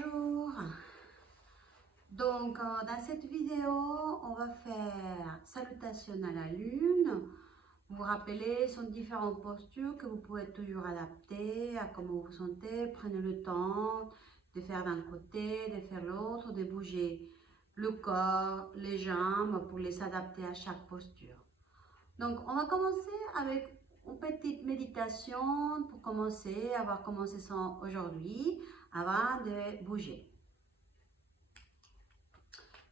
Bonjour, donc dans cette vidéo on va faire salutation à la lune. Vous vous rappelez, ce sont différentes postures que vous pouvez toujours adapter à comment vous vous sentez. Prenez le temps de faire d'un côté, de faire l'autre, de bouger le corps, les jambes pour les adapter à chaque posture. Donc on va commencer avec une petite méditation pour commencer à voir comment se sent aujourd'hui avant de bouger.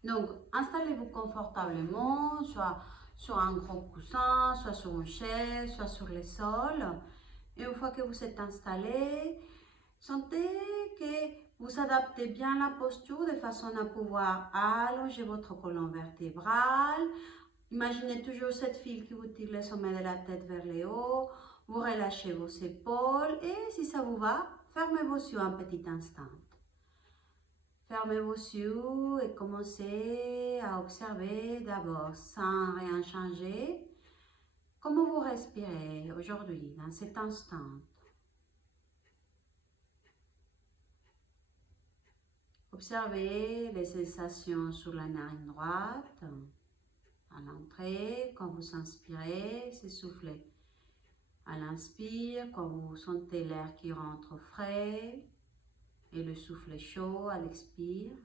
Donc, installez-vous confortablement, soit sur un gros coussin, soit sur une chaise, soit sur le sol. Et une fois que vous êtes installé, sentez que vous adaptez bien la posture de façon à pouvoir allonger votre colonne vertébrale. Imaginez toujours cette file qui vous tire le sommet de la tête vers le haut. Vous relâchez vos épaules et si ça vous va, fermez vos yeux un petit instant. Fermez vos yeux et commencez à observer d'abord, sans rien changer, comment vous respirez aujourd'hui, dans cet instant. Observez les sensations sur la narine droite, à l'entrée, quand vous inspirez, s'essoufflez. À l'inspire, quand vous sentez l'air qui rentre frais et le souffle chaud à l'expire.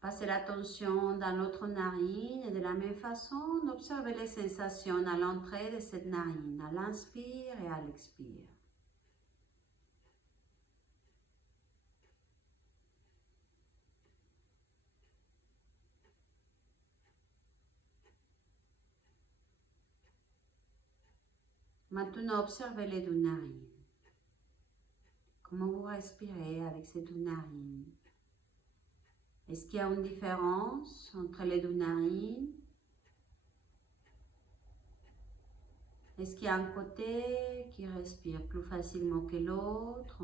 Passez l'attention dans l'autre narine et de la même façon, observez les sensations à l'entrée de cette narine, à l'inspire et à l'expire. Maintenant, observez les deux narines. Comment vous respirez avec ces deux narines? Est-ce qu'il y a une différence entre les deux narines? Est-ce qu'il y a un côté qui respire plus facilement que l'autre?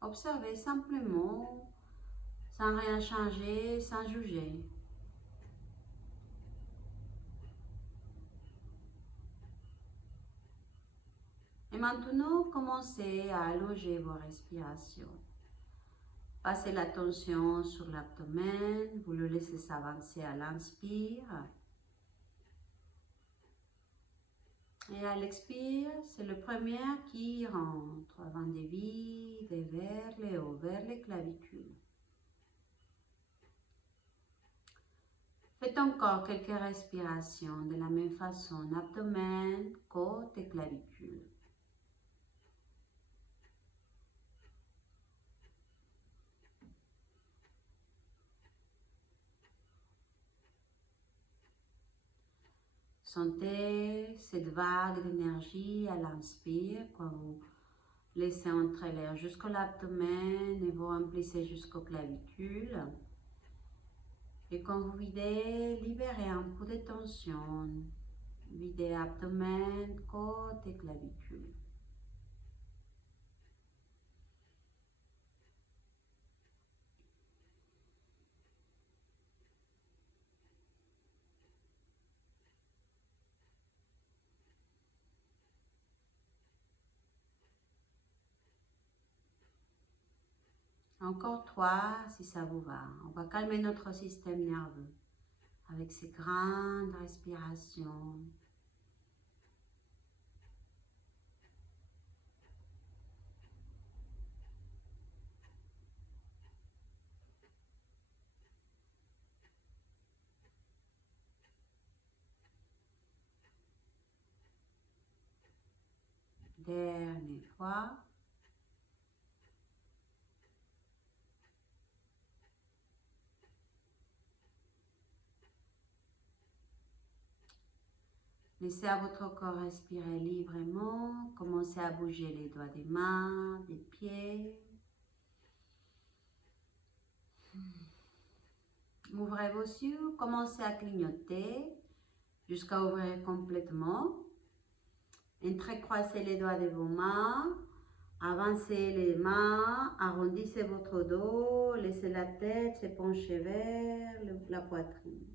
Observez simplement, sans rien changer, sans juger. Et maintenant, commencez à allonger vos respirations. Passez l'attention sur l'abdomen, vous le laissez s'avancer à l'inspire. Et à l'expire, c'est le premier qui rentre avant de vider vers le haut, vers les clavicules. Faites encore quelques respirations de la même façon, abdomen, côte et clavicules. Sentez cette vague d'énergie à l'inspire quand vous laissez entrer l'air jusqu'à l'abdomen et vous remplissez jusqu'aux clavicules. Et quand vous videz, libérez un peu de tension. Videz abdomen, côte et clavicules. Encore 3 si ça vous va. On va calmer notre système nerveux avec ces grandes respirations. Dernière fois. Laissez à votre corps respirer librement. Commencez à bouger les doigts des mains, des pieds. Ouvrez vos yeux. Commencez à clignoter jusqu'à ouvrir complètement. Entrecroisez les doigts de vos mains. Avancez les mains. Arrondissez votre dos. Laissez la tête se pencher vers la poitrine.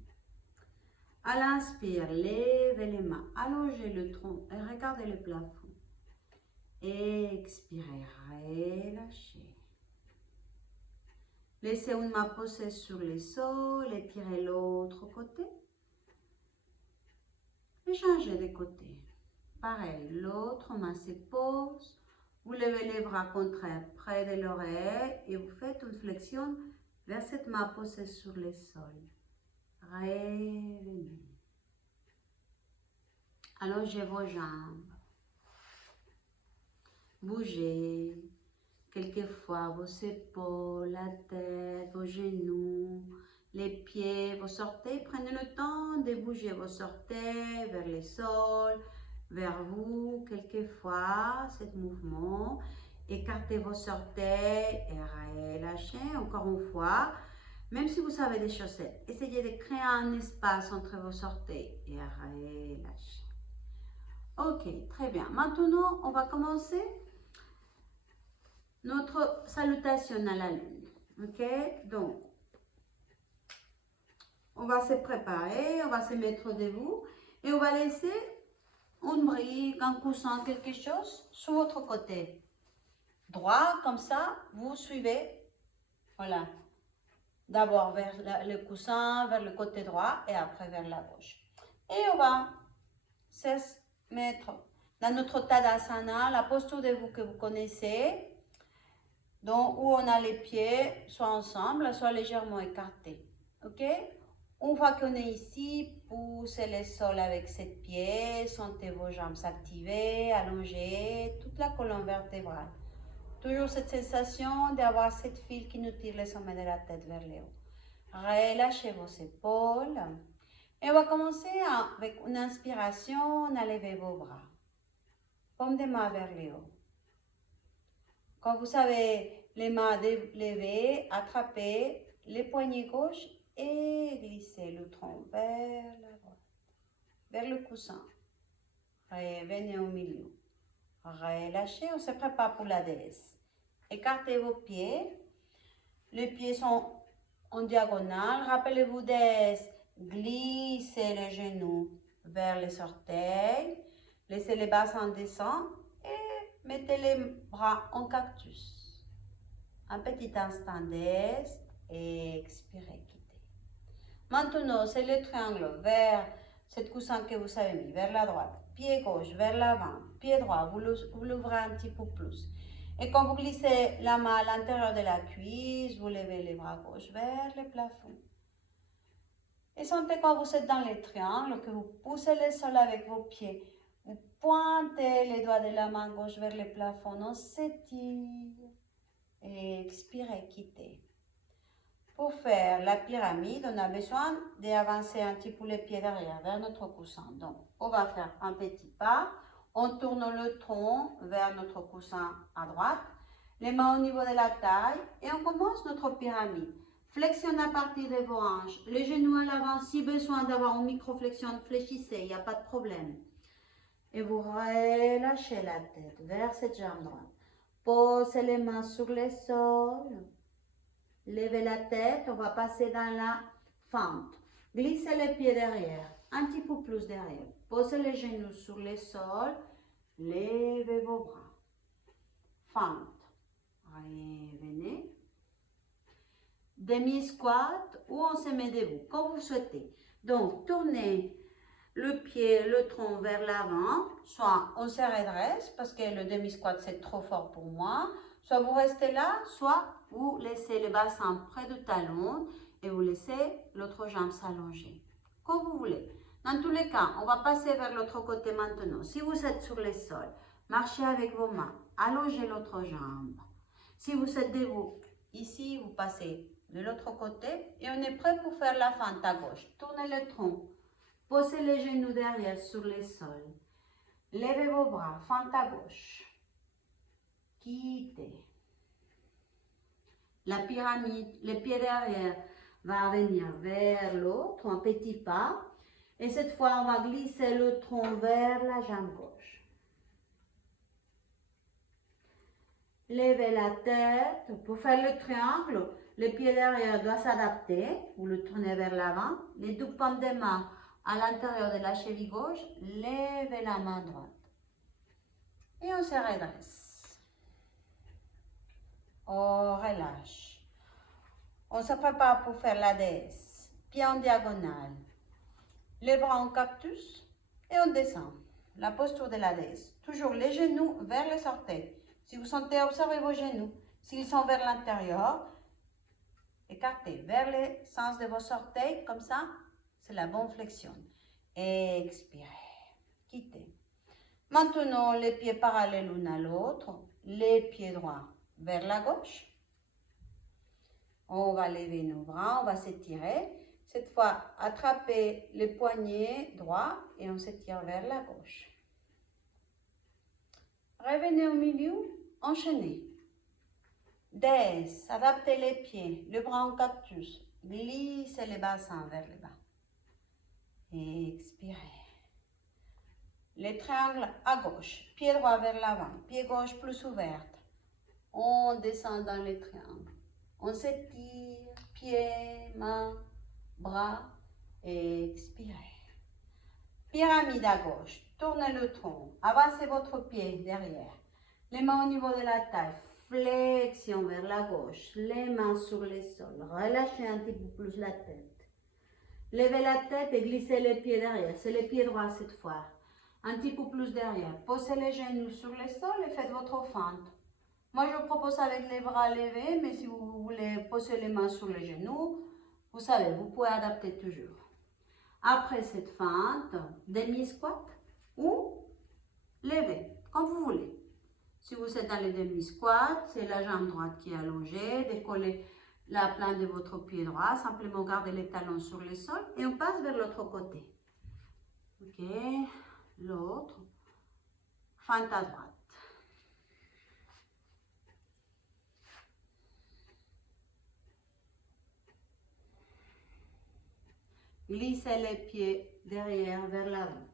À l'inspire, levez les mains, allongez le tronc et regardez le plafond. Expirez, relâchez. Laissez une main posée sur le sol, étirez l'autre côté. Et changez de côté. Pareil, l'autre main se pose. Vous levez les bras contraires près de l'oreille et vous faites une flexion vers cette main posée sur le sol. Revenez. Allongez vos jambes. Bougez. Quelquefois vos épaules, la tête, vos genoux, les pieds, vos orteils. Prenez le temps de bouger vos orteils vers le sol, vers vous. Quelquefois, ce mouvement. Écartez vos orteils et relâchez. Encore une fois, même si vous avez des chaussettes, essayez de créer un espace entre vos orteils et relâchez. Ok, très bien. Maintenant, on va commencer notre salutation à la lune. Ok, donc on va se préparer, on va se mettre debout et on va laisser une brique, un coussin, quelque chose sur votre côté droit, comme ça vous suivez. Voilà, d'abord vers le coussin, vers le côté droit et après vers la gauche. Et on va se mettre dans notre Tadasana, la posture debout que vous connaissez. Donc, où on a les pieds soit ensemble, soit légèrement écartés. Ok? Une fois qu'on est ici, poussez le sol avec ses pieds, sentez vos jambes s'activer, allonger toute la colonne vertébrale. Toujours cette sensation d'avoir cette file qui nous tire le sommet de la tête vers le haut. Relâchez vos épaules. Et on va commencer avec une inspiration, on a levé vos bras. Paume des mains vers le haut. Quand vous avez les mains levées, attrapez les poignets gauche et glissez le tronc vers la droite, vers le coussin. Revenez au milieu. Relâchez, on se prépare pour la déesse. Écartez vos pieds. Les pieds sont en diagonale. Rappelez-vous déesse. Glissez les genoux vers les orteils. Laissez les bassins descendre. Mettez les bras en cactus. Un petit instant d'est et expirez, quittez. Maintenant, c'est le triangle vers cette coussin que vous avez mis, vers la droite. Pied gauche vers l'avant, pied droit, vous l'ouvrez un petit peu plus. Et quand vous glissez la main à l'intérieur de la cuisse, vous levez les bras gauche vers le plafond. Et sentez quand vous êtes dans le triangle que vous poussez le sol avec vos pieds. Vous pointez les doigts de la main gauche vers le plafond, on s'étire et expirez, quittez. Pour faire la pyramide, on a besoin d'avancer un petit peu les pieds derrière vers notre coussin. Donc, on va faire un petit pas, on tourne le tronc vers notre coussin à droite, les mains au niveau de la taille et on commence notre pyramide. Flexion à partir de vos hanches, les genoux à l'avant, si besoin d'avoir une micro-flexion, fléchissez, il n'y a pas de problème. Et vous relâchez la tête vers cette jambe droite. Posez les mains sur le sol. Levez la tête, on va passer dans la fente. Glissez les pieds derrière, un petit peu plus derrière. Posez les genoux sur le sol. Levez vos bras. Fente. Revenez. Demi-squat ou on se met debout, comme vous souhaitez. Donc, tournez le pied, le tronc vers l'avant, soit on se redresse parce que le demi-squat c'est trop fort pour moi, soit vous restez là, soit vous laissez le bassin près du talon et vous laissez l'autre jambe s'allonger, comme vous voulez. Dans tous les cas, on va passer vers l'autre côté maintenant. Si vous êtes sur le sol, marchez avec vos mains, allongez l'autre jambe. Si vous êtes debout, ici vous passez de l'autre côté et on est prêt pour faire la fente à gauche. Tournez le tronc. Posez les genoux derrière sur le sol. Levez vos bras, fente à gauche. Quittez. La pyramide, le pied derrière va venir vers l'autre, un petit pas. Et cette fois, on va glisser le tronc vers la jambe gauche. Levez la tête. Pour faire le triangle, le pied derrière doit s'adapter. Vous le tournez vers l'avant. Les deux paumes des mains à l'intérieur de la cheville gauche, levez la main droite. Et on se redresse. On relâche. On se prépare pour faire la déesse. Pied en diagonale. Les bras en cactus et on descend. La posture de la déesse. Toujours les genoux vers les orteils. Si vous sentez, observez vos genoux. S'ils sont vers l'intérieur, écartez vers le sens de vos orteils. Comme ça, c'est la bonne flexion. Expirez. Quittez. Maintenant, les pieds parallèles l'un à l'autre. Les pieds droits vers la gauche. On va lever nos bras, on va s'étirer. Cette fois, attrapez les poignets droits et on s'étire vers la gauche. Revenez au milieu, enchaînez. Déesse, adaptez les pieds, le bras en cactus. Glissez les bassins vers le bas. Expirez. Les triangles à gauche, pied droit vers l'avant, pied gauche plus ouverte. On descend dans les triangles. On s'étire, pieds, mains, bras. Expirez. Pyramide à gauche, tournez le tronc, avancez votre pied derrière. Les mains au niveau de la taille, flexion vers la gauche, les mains sur le sol. Relâchez un petit peu plus la tête. Levez la tête et glissez les pieds derrière. C'est les pieds droits cette fois. Un petit peu plus derrière. Posez les genoux sur le sol et faites votre fente. Moi, je propose avec les bras levés, mais si vous voulez poser les mains sur les genoux, vous savez, vous pouvez adapter toujours. Après cette fente, demi-squat ou levé, comme vous voulez. Si vous êtes dans le demi-squat, c'est la jambe droite qui est allongée, décollez la plante de votre pied droit, simplement gardez les talons sur le sol et on passe vers l'autre côté. Ok, l'autre, fente à droite. Glissez les pieds derrière vers l'avant.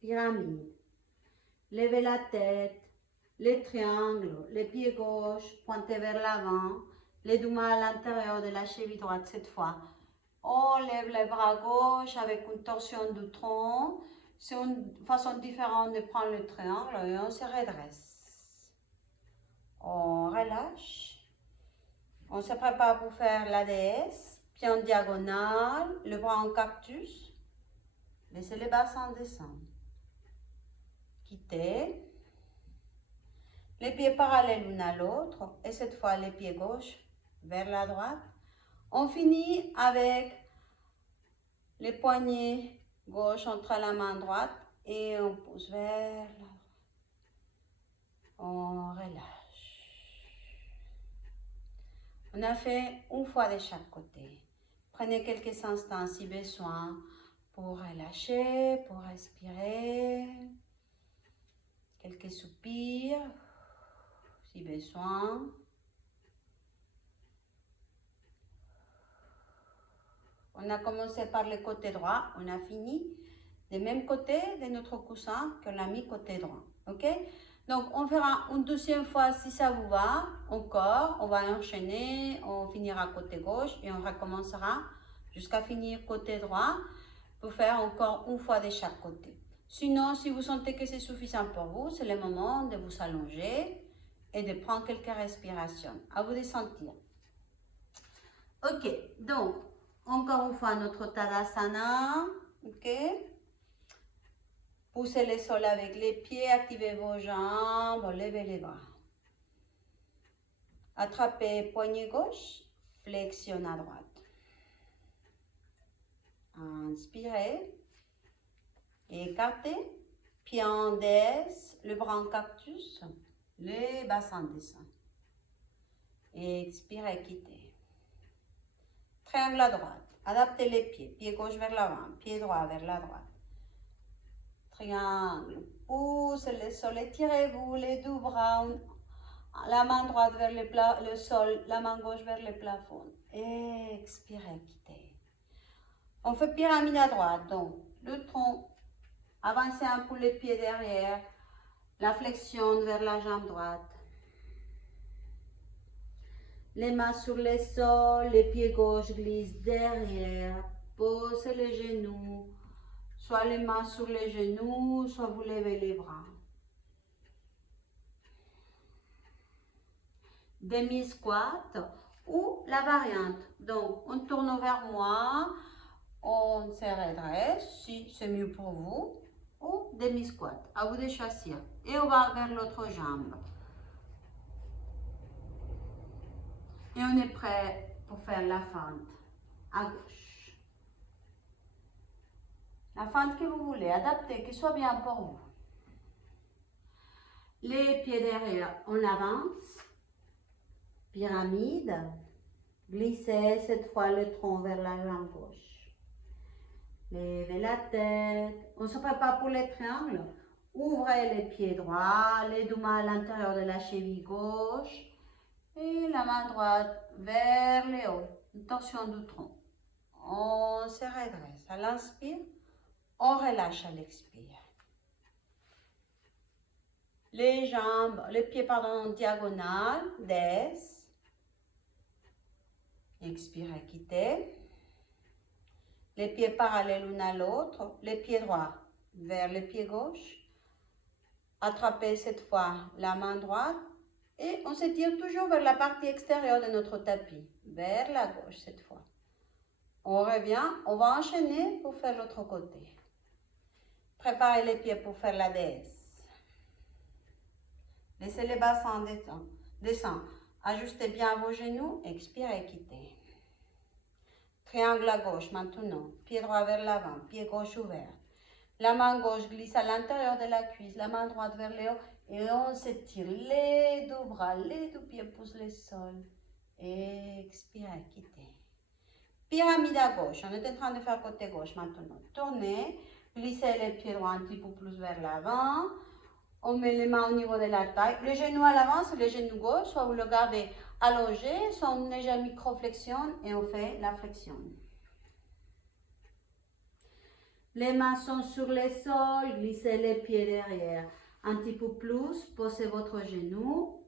Pyramide. Levez la tête, les triangles, les pieds gauche, pointés vers l'avant, les deux mains à l'intérieur de la cheville droite cette fois. On lève les bras gauche avec une torsion du tronc. C'est une façon différente de prendre le triangle et on se redresse. On relâche. On se prépare pour faire la déesse. Pied en diagonale, le bras en cactus. Laissez les bassins descendre. Quittez. Les pieds parallèles l'un à l'autre. Et cette fois, les pieds gauche vers la droite. On finit avec les poignets gauche entre la main droite. Et on pousse vers la droite. On relâche. On a fait une fois de chaque côté. Prenez quelques instants si besoin pour relâcher, pour respirer. Quelques soupirs si besoin. On a commencé par le côté droit, on a fini du même côté de notre coussin que l'a mis côté droit. Ok? Donc, on fera une deuxième fois si ça vous va. Encore, on va enchaîner, on finira côté gauche et on recommencera jusqu'à finir côté droit pour faire encore une fois de chaque côté. Sinon, si vous sentez que c'est suffisant pour vous, c'est le moment de vous allonger et de prendre quelques respirations. À vous de sentir. Ok, donc, encore une fois notre Tadasana. Ok? Poussez le sol avec les pieds, activez vos jambes, levez les bras. Attrapez poignet gauche, flexion à droite. Inspirez. Écartez. Pied en déesse, le bras en cactus, les bassins descendent. Expirez, quittez. Triangle à droite. Adaptez les pieds. Pied gauche vers l'avant, pied droit vers la droite. Triangle, poussez le sol, étirez-vous les deux bras, la main droite vers le sol, la main gauche vers le plafond. Expirez, quittez. On fait pyramide à droite, donc le tronc, avancez un peu les pieds derrière, la flexion vers la jambe droite. Les mains sur le sol, les pieds gauche glissent derrière. Posez les genoux. Soit les mains sur les genoux, soit vous levez les bras. Demi-squat ou la variante. Donc, on tourne vers moi, on se redresse, si c'est mieux pour vous, ou demi-squat. À vous de choisir. Et on va vers l'autre jambe. Et on est prêt pour faire la fente à gauche. La fente que vous voulez, adaptée, qui soit bien pour vous. Les pieds derrière, on avance. Pyramide. Glissez cette fois le tronc vers la jambe gauche. Levez la tête. On se prépare pour les triangles. Ouvrez les pieds droits, les deux mains à l'intérieur de la cheville gauche. Et la main droite vers le haut. Une torsion du tronc. On se redresse. À l'inspire, on relâche à l'expire. Les pieds en diagonale, descendent. Expirez, quittez. Les pieds parallèles l'un à l'autre. Les pieds droits vers les pieds gauche. Attrapez cette fois la main droite. Et on se tire toujours vers la partie extérieure de notre tapis. Vers la gauche cette fois. On revient. On va enchaîner pour faire l'autre côté. Préparez les pieds pour faire la déesse. Laissez les bassins descendre. Ajustez bien vos genoux. Expirez, quittez. Triangle à gauche maintenant. Pied droit vers l'avant. Pied gauche ouvert. La main gauche glisse à l'intérieur de la cuisse. La main droite vers le haut. Et on s'étire. Les deux bras, les deux pieds poussent le sol. Expirez, quittez. Pyramide à gauche. On est en train de faire côté gauche maintenant. Tournez. Glissez les pieds droits un petit peu plus vers l'avant. On met les mains au niveau de la taille. Le genou à l'avant, c'est le genou gauche. Soit vous le gardez allongé, soit on déjà micro-flexion et on fait la flexion. Les mains sont sur le sol, glissez les pieds derrière. Un petit peu plus, posez votre genou.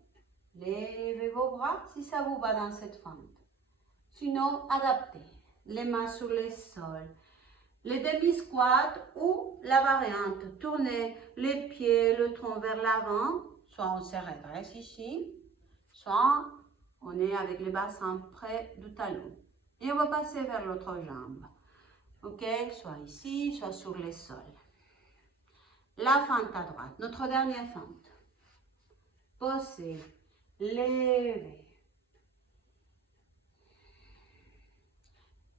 Levez vos bras si ça vous va dans cette fente. Sinon, adaptez. Les mains sur le sol. Les demi-squats ou la variante. Tournez les pieds, le tronc vers l'avant. Soit on se redresse ici, soit on est avec les bassins près du talon. Et on va passer vers l'autre jambe. Ok, soit ici, soit sur le sol. La fente à droite, notre dernière fente. Posez, levez.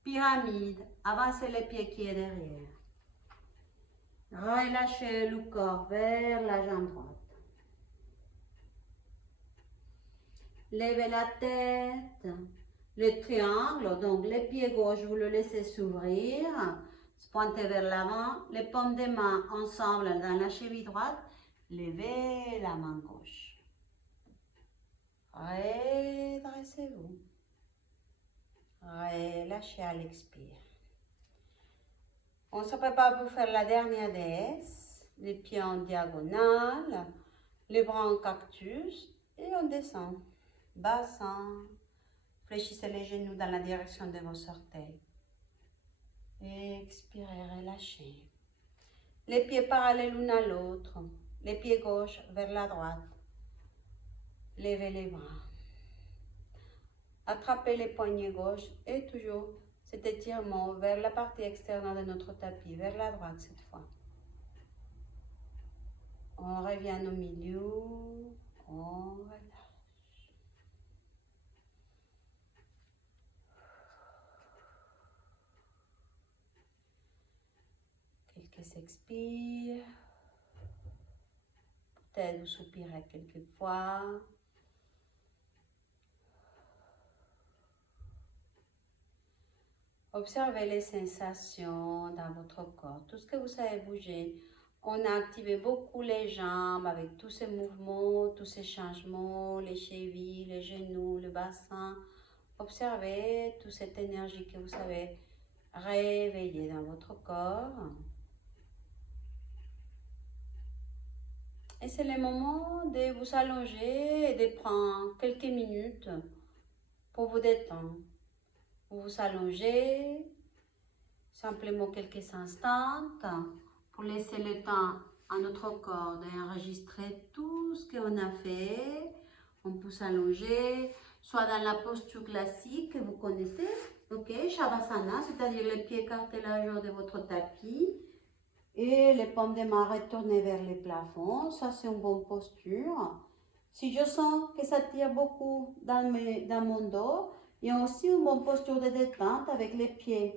Pyramide, avancez les pieds qui est derrière. Relâchez le corps vers la jambe droite. Levez la tête. Le triangle, donc les pieds gauche, vous le laissez s'ouvrir. Pointez vers l'avant. Les paumes des mains ensemble dans la cheville droite. Levez la main gauche. Redressez-vous. Relâchez à l'expire. On se prépare pour faire la dernière déesse. Les pieds en diagonale, les bras en cactus et on descend. Bassin. Fléchissez les genoux dans la direction de vos orteils. Expirez, relâchez. Les pieds parallèles l'un à l'autre. Les pieds gauche vers la droite. Levez les bras. Attrapez les poignets gauche et toujours cet étirement vers la partie extérieure de notre tapis, vers la droite cette fois. On revient au milieu, on relâche. Quelques expires. Peut-être vous soupirez quelques fois. Observez les sensations dans votre corps, tout ce que vous savez bouger. On a activé beaucoup les jambes avec tous ces mouvements, tous ces changements, les chevilles, les genoux, le bassin. Observez toute cette énergie que vous savez réveiller dans votre corps. Et c'est le moment de vous allonger et de prendre quelques minutes pour vous détendre. Vous vous allongez, simplement quelques instants, pour laisser le temps à notre corps d'enregistrer tout ce qu'on a fait. On peut s'allonger, soit dans la posture classique que vous connaissez, ok, Shavasana, c'est-à-dire les pieds écartés largeur de votre tapis et les paumes des mains retournées vers le plafond. Ça, c'est une bonne posture. Si je sens que ça tire beaucoup dans mon dos, il y a aussi une bonne posture de détente avec les pieds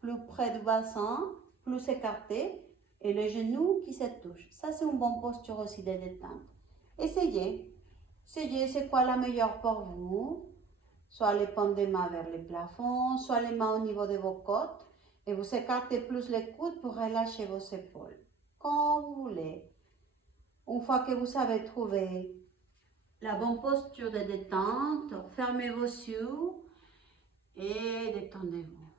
plus près du bassin, plus écartés, et les genoux qui se touchent. Ça, c'est une bonne posture aussi de détente. Essayez. Essayez, c'est quoi la meilleure pour vous. Soit les paumes des mains vers le plafond, soit les mains au niveau de vos côtes. Et vous écartez plus les coudes pour relâcher vos épaules. Quand vous voulez. Une fois que vous avez trouvé la bonne posture de détente, fermez vos yeux et détendez-vous.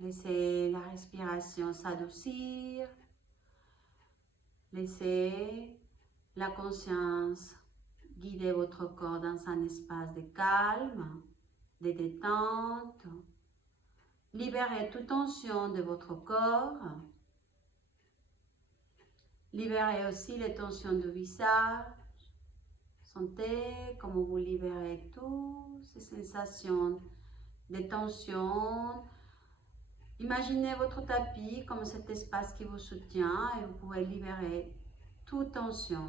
Laissez la respiration s'adoucir. Laissez la conscience guider votre corps dans un espace de calme, de détente. Libérez toute tension de votre corps. Libérez aussi les tensions du visage. Sentez comment vous libérez toutes ces sensations de tension. Imaginez votre tapis comme cet espace qui vous soutient et vous pouvez libérer toute tension.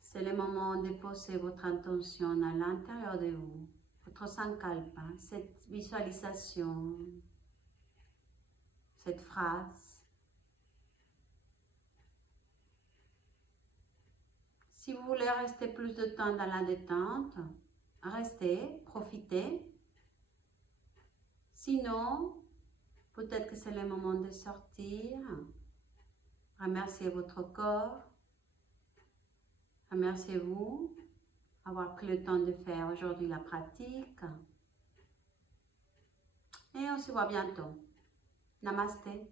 C'est le moment de poser votre intention à l'intérieur de vous, votre sankalpa, cette visualisation, cette phrase. Si vous voulez rester plus de temps dans la détente, restez, profitez. Sinon, peut-être que c'est le moment de sortir. Remerciez votre corps. Remerciez-vous d'avoir pris le temps de faire aujourd'hui la pratique. Et on se voit bientôt. Namasté.